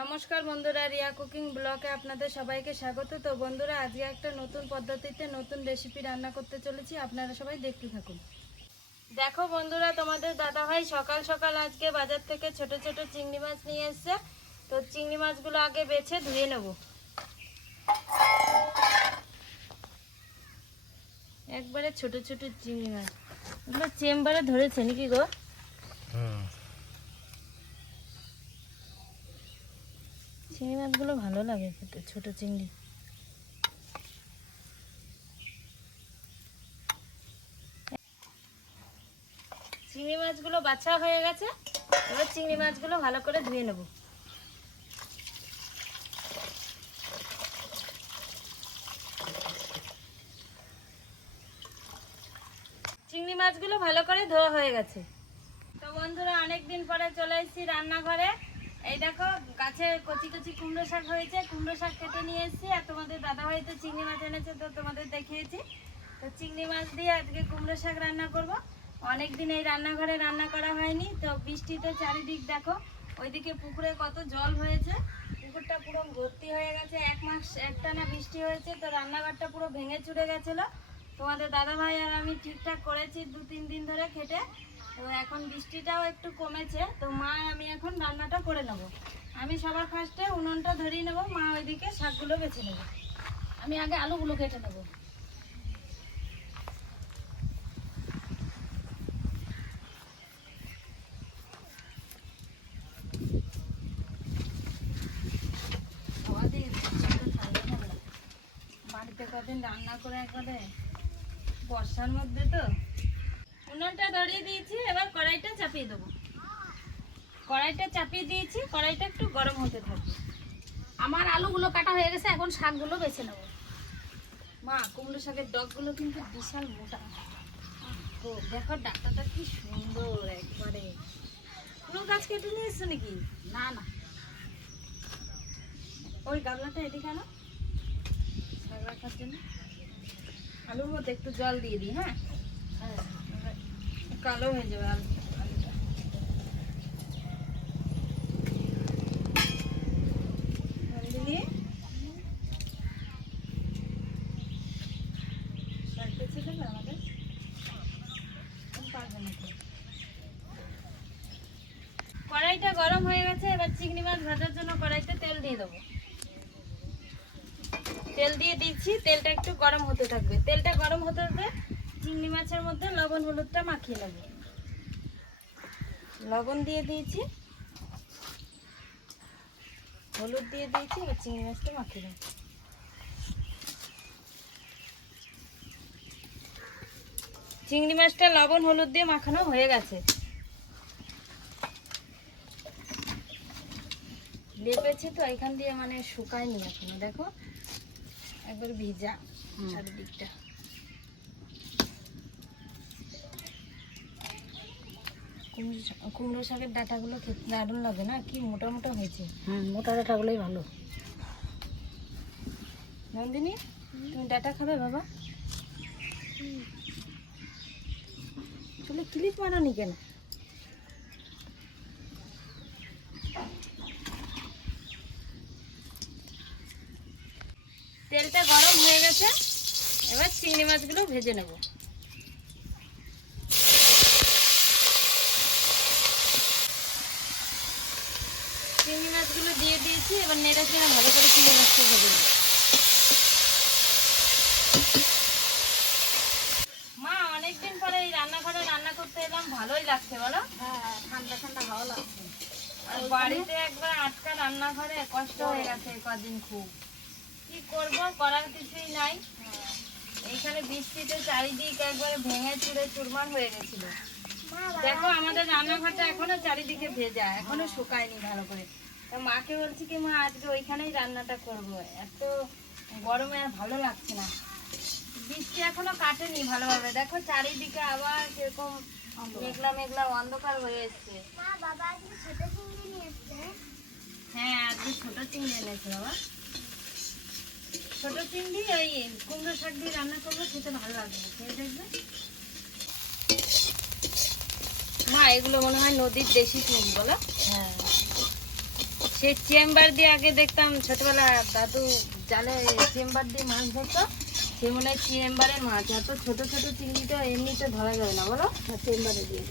নমস্কার বন্ধুরা, রিয়া কুকিং ব্লকে আপনাদের সবাইকে স্বাগত। তো বন্ধুরা, আজকে একটা নতুন পদ্ধতিতে নতুন রেসিপি রান্না করতে চলেছি, আপনারা সবাই দেখতে থাকুন। দেখো বন্ধুরা, তোমাদের দাদা ভাই সকাল সকাল আজকে বাজার থেকে ছোট ছোট চিংড়ি মাছ নিয়ে এসছে। তো চিংড়ি মাছগুলো আগে বেছে ধুয়ে নেব। একবারে ছোট ছোট চিংড়ি মাছ। চেম্বারে ধরেছে নাকি গো? চিংড়ি মাছগুলো ভালো লাগে খেতে, ছোট চিংড়ি। চিংড়ি মাছগুলো বাছা হয়ে গেছে, এবার চিংড়ি মাছগুলো ভালো করে ধুয়ে নেব। চিংড়ি মাছগুলো ভালো করে ধোয়া হয়ে গেছে। তো বন্ধুরা, অনেকদিন পরে চলে এসেছি রান্নাঘরে। এই দেখো, গাছে কচি কচি কুমড়ো শাক হয়েছে। কুমড়ো শাক কেটে নিয়ে এসেছি। আর তোমাদের দাদা ভাই তো চিংড়ি মাছ এনেছে, তো তোমাদের দেখিয়েছি। তো চিংড়ি মাছ দিয়ে আজকে কুমড়ো শাক রান্না করব। অনেক দিন এই রান্নাঘরে রান্না করা হয়নি। তো বৃষ্টিতে চারিদিক দেখো, ওইদিকে পুকুরে কত জল হয়েছে। পুকুরটা পুরো ভর্তি হয়ে গেছে। এক মাস একটানা বৃষ্টি হয়েছে, তো রান্নাঘরটা পুরো ভেঙে চুরে গেছিল। তোমাদের দাদা ভাই আর আমি ঠিকঠাক করেছি দু তিন দিন ধরে খেটে। তো এখন বৃষ্টিটাও একটু কমেছে, তো মা, আমি এখন রান্নাটা করে নেব। আমি সবার ফার্স্টে উনুনটা ধরিয়ে নেব, মা ওইদিকে শাকগুলো বেছে নেব। আমি আগে আলুগুলো কেটে নেব। বাড়িতে কদিন রান্না করে একবারে বর্ষার মধ্যে তো উনুনটা ধরিয়ে দিয়েছি, এবার কড়াইটা চাপিয়ে দেবো। কড়াইটা চাপিয়ে দিয়েছি, কড়াইটা একটু গরম হতে থাকবে। আমার আলুগুলো কাটা হয়ে গেছে, এখন শাকগুলো বেছে নেব। মা, কুমড়ো শাকের ডগগুলো কিন্তু বিশাল মোটা। দেখো ডাক্তারটা কি সুন্দর একবারে। কোনো গাছ কেটে নিয়ে এসছো নাকি? না না। ওই গামলাটা এদিকে আনো। শাক রাখার জন্য। আলুর মধ্যে একটু জল দিয়ে দিই হ্যাঁ? হ্যাঁ। কালো হয়ে যাবে আলু কড়াইটা গরম হয়ে গেছে, এবার চিংড়ি মাছ ভাজার জন্য কড়াইতে তেল দিয়ে দেবো। তেল দিয়ে দিচ্ছি, তেলটা একটু গরম হতে থাকবে। তেলটা গরম হতে হতে চিংড়ি মাছের মধ্যে লবণ হলুদটা মাখিয়ে নেব। লবণ দিয়ে দিয়েছি। হলুদ দিয়ে দিয়েছি এবার চিংড়ি মাছটা মাখিয়ে নেব। চিংড়ি মাছটা লবণ হলুদ দিয়ে মাখানো হয়ে গেছে। লেপেছে তো এখান দিয়ে মানে শুকায়নি এখনও দেখো। একবার ভিজা চারিদিকটা। কুমড়ো কুমড়ো শাকের ডাটাগুলো খেতে দারুণ লাগে না? কি মোটা মোটা হয়েছে? হুম মোটা ডাটাগুলোই ভালো। নন্দিনী তুমি ডাটা খাবে বাবা? চুলে ক্লিপ মারানি কেন? তেলটা গরম হয়ে গেছে। এবার চিংড়ি মাছগুলো ভেজে নেব চিংড়ি মাছগুলো দিয়ে দিয়েছি এবার নেড়ে চেড়ে ভালো করে চিংড়ি মাছটা ভেজে নেব। মা অনেকদিন পরে এই রান্নাঘরে রান্না করতে এলাম ভালোই লাগছে বলো। হ্যাঁ ঠান্ডা ঠান্ডা ভালো লাগছে। আর বাড়িতে একবার আটকা রান্নাঘরে কষ্ট হয়ে গেছে কদিন খুব। কি করব করার কিছুই নাই। এইখানে বৃষ্টিতে চারিদিক একবারে ভেঙে চুরে চুরমার হয়ে গেছিল। দেখো আমাদের রান্নাঘরটা এখনও চারিদিকে ভেজা এখনও শুকায়নি ভালো করে। মাকে বলছি কি মা আজকে ওইখানেই রান্নাটা করব। এত গরমে আর ভালো লাগছে না। বৃষ্টি এখনও কাটেনি ভালোভাবে। দেখো চারিদিকে আবার কীরকম মেঘলা মেঘলা অন্ধকার হয়ে এসছে। হ্যাঁ আজকে ছোট চিংড়ি এনেছে বাবা। ছোট চিংড়ি ওই কুমড়ো শাক দিয়ে রান্না করব খেতে ভালো লাগবে। খেয়ে দেখবে। মা এগুলো মনে হয় নদীর দেশি চিংড়ি বলো? হ্যাঁ। সে চেম্বার দিয়ে আগে দেখতাম ছোটবেলা দাদু জালে চেম্বার দিয়ে মাছ ধরতো। সে মনে হয় চেম্বারের মাছ এত ছোট ছোট চিংড়ি তো এমনিতে ধরা যাবে না বলো? চেম্বারে দিয়ে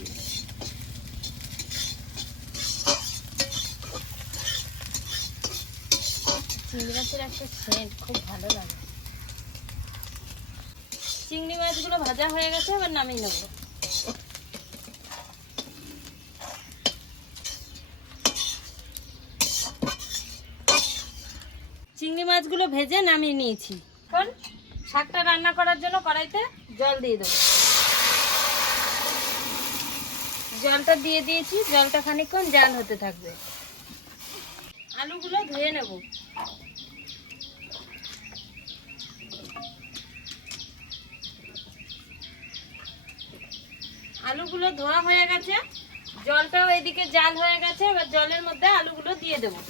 চিংড়ি মাছের একটা সেন্ট খুব ভালো লাগে। চিংড়ি মাছগুলো ভাজা হয়ে গেছে এবার নামিয়ে নেব। চিংড়ি মাছগুলো ভেজে নামিয়ে নিয়েছি। এখন শাকটা রান্না করার জন্য কড়াইতে জল দিয়ে দেবো। জলটা দিয়ে দিয়েছি, জলটা খানিকক্ষণ জাল হতে থাকবে। আলুগুলো ধুয়ে নেব। আলুগুলো ধোয়া হয়ে গেছে, জলটাও এদিকে জাল হয়ে গেছে, এবার জলের মধ্যে আলুগুলো দিয়ে দেবো।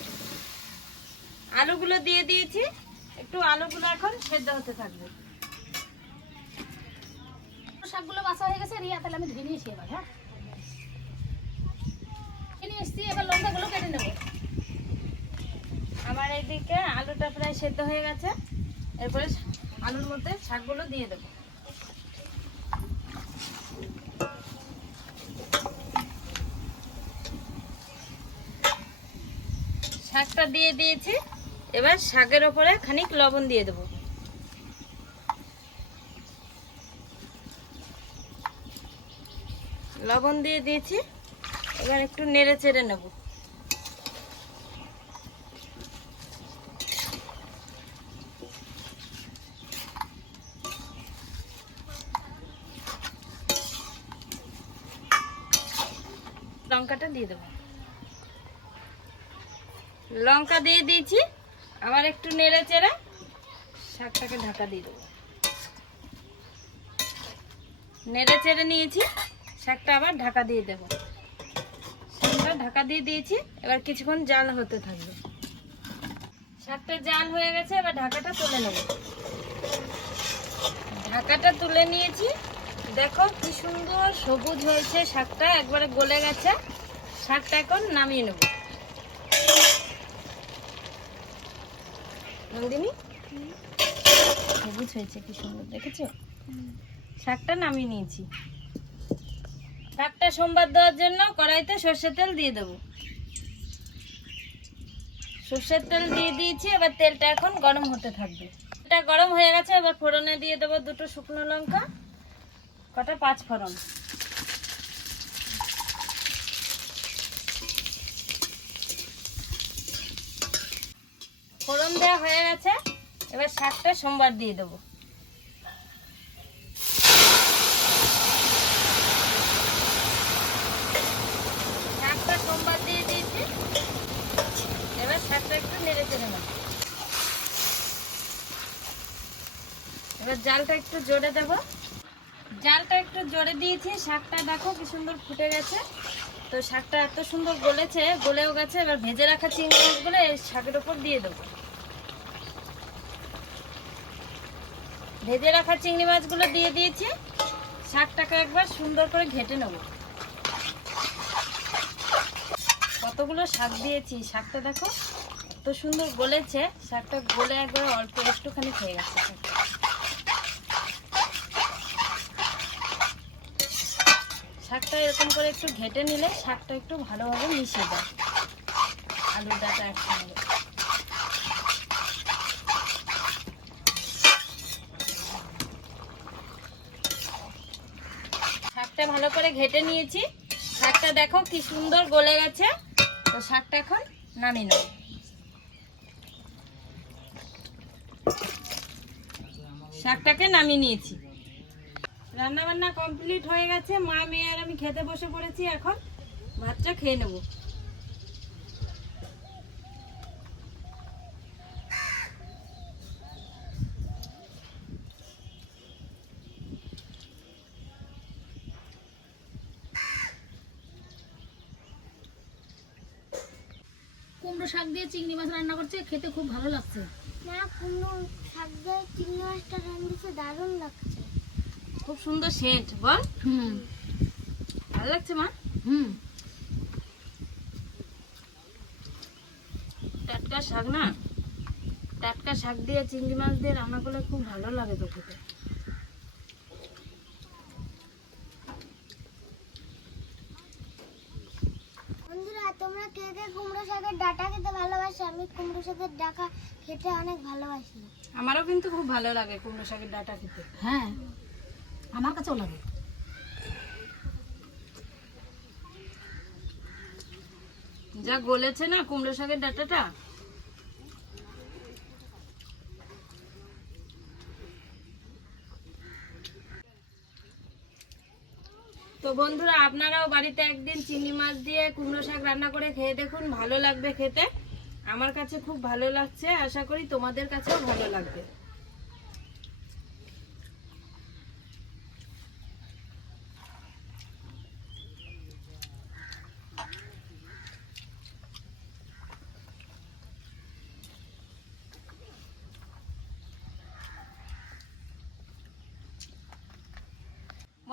আলুগুলো দিয়ে দিয়েছি। একটু আলুগুলো এখন সেদ্ধ হতে থাকবে। শাকগুলো বাছা হয়ে গেছে, রিয়া, তাহলে আমি ধুয়ে নিয়েছি এবার হ্যাঁ? কিনে এসছি, এবার লঙ্কাগুলো কেটে নেব। আমার এইদিকে আলুটা প্রায় সেদ্ধ হয়ে গেছে। এরপরে আলুর মধ্যে শাকগুলো দিয়ে দেবো। শাকটা দিয়ে দিয়েছি। এবার শাকের ওপরে খানিক লবণ দিয়ে দেবো। লবণ দিয়ে দিয়েছি, এবার একটু নেড়ে চেড়ে নেব। লঙ্কাটা দিয়ে দেবো। লঙ্কা দিয়ে দিয়েছি আবার একটু নেড়ে চেড়ে শাকটাকে ঢাকা দিয়ে দেবো। নেড়ে চেড়ে নিয়েছি, শাকটা আবার ঢাকা দিয়ে দেবো। শাকটা ঢাকা দিয়ে দিয়েছি, এবার কিছুক্ষণ জাল হতে থাকবে। শাকটা জাল হয়ে গেছে, এবার ঢাকাটা তুলে নেব। ঢাকাটা তুলে নিয়েছি। দেখো কি সুন্দর সবুজ হয়েছে শাকটা, একবারে গলে গেছে। শাকটা এখন নামিয়ে নেব। নন্দিনী? সবুজ হয়েছে, কি সুন্দর, দেখেছ? শাকটা নামিয়ে নিয়েছি। শাকটা সোমবার দেওয়ার জন্য কড়াইতে সর্ষের তেল দিয়ে দেবো। সর্ষের তেল দিয়ে দিয়েছি, এবার তেলটা এখন গরম হতে থাকবে। এটা গরম হয়ে গেছে, এবার ফোড়নে দিয়ে দেবো দুটো শুকনো লঙ্কা, কটা পাঁচ ফোড়ন। ফোড়ন দেওয়া হয়ে গেছে। এবার শাকটা সোমবার দিয়ে দেবো। শাকটা সোমবার দিয়ে দিয়েছি। এবার শাকটা একটু নেড়ে চেড়ে নেব। এবার জালটা একটু জোরে দেবো। জালটা একটু জোরে দিয়েছি। শাকটা দেখো কি সুন্দর ফুটে গেছে। তো শাকটা এত সুন্দর গলেছে, গলেও গেছে। এবার ভেজে রাখা চিংড়ি মাছগুলো এই শাকের উপর দিয়ে দেবো। ভেজে রাখা চিংড়ি মাছগুলো দিয়ে দিয়েছি। শাকটাকে একবার সুন্দর করে ঘেটে নেব। কতগুলো শাক দিয়েছি, শাকটা দেখো এত সুন্দর গলেছে। শাকটা গলে একবার অল্প একটুখানি খেয়ে গেছে শাকটা। এরকম করে একটু ঘেটে নিলে শাকটা একটু ভালোভাবে মিশে যায়। আলু ডাটা একসঙ্গে। শাকটা ভালো করে ঘেটে নিয়েছি। শাকটা দেখো কি সুন্দর গলে গেছে। তো শাকটা এখন নামিয়ে নেব। শাকটাকে নামিয়ে নিয়েছি। রান্না বান্না কমপ্লিট হয়ে গেছে। মা, মেয়ে আর আমি খেতে বসে পড়েছি এখন। ভাতটা খেয়ে নেব। কুমড়ো শাক দিয়ে চিংড়ি মাছ রান্না করছে খেতে খুব ভালো লাগছে। না কুমড়ো শাক দিয়ে চিংড়ি মাছটা রান্ধিছে দারুণ লাগছে। খুব সুন্দর সেন্ট বল। হুম। ভালো লাগছে মা? হুম। টাটকা শাক না? টাটকা শাক দিয়ে চিংড়ি মাছ দিয়ে রান্না করলে খুব ভালো লাগে তো খেতে। তোমরা কে কে কুমড়ো শাকের ডাটা খেতে ভালোবাসে? আমি কুমড়ো শাকের ডাকা খেতে অনেক ভালোবাসি। আমারও কিন্তু খুব ভালো লাগে কুমড়ো শাকের ডাটা খেতে। হ্যাঁ আমার কাছেও লাগে। যা গলেছে না কুমড়ো শাকের ডাটাটা? বন্ধুরা, আপনারাও বাড়িতে একদিন চিংড়ি মাছ দিয়ে কুমড়ো শাক রান্না করে খেয়ে দেখুন, ভালো লাগবে খেতে। আমার কাছে খুব ভালো লাগছে, আশা করি তোমাদের কাছেও ভালো লাগবে।